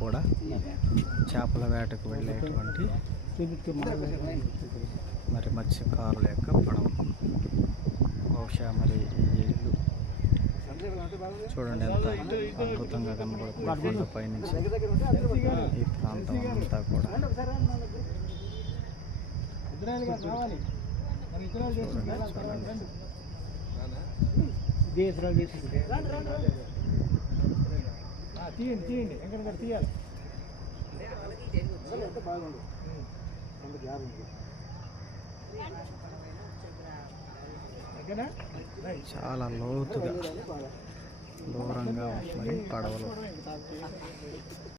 కూడా చేపల వేటకు వెళ్ళేటువంటి మరి మత్స్యకారుల యొక్క పడవ. బహుశా మరి ఈ ఇల్లు చూడండి ఎంత అద్భుతంగా కనబడుతుంది. కొండ పైనుంచి ఈ ప్రాంతం అంతా కూడా చాలా లోతుగా దూరంగా మరి పడవలు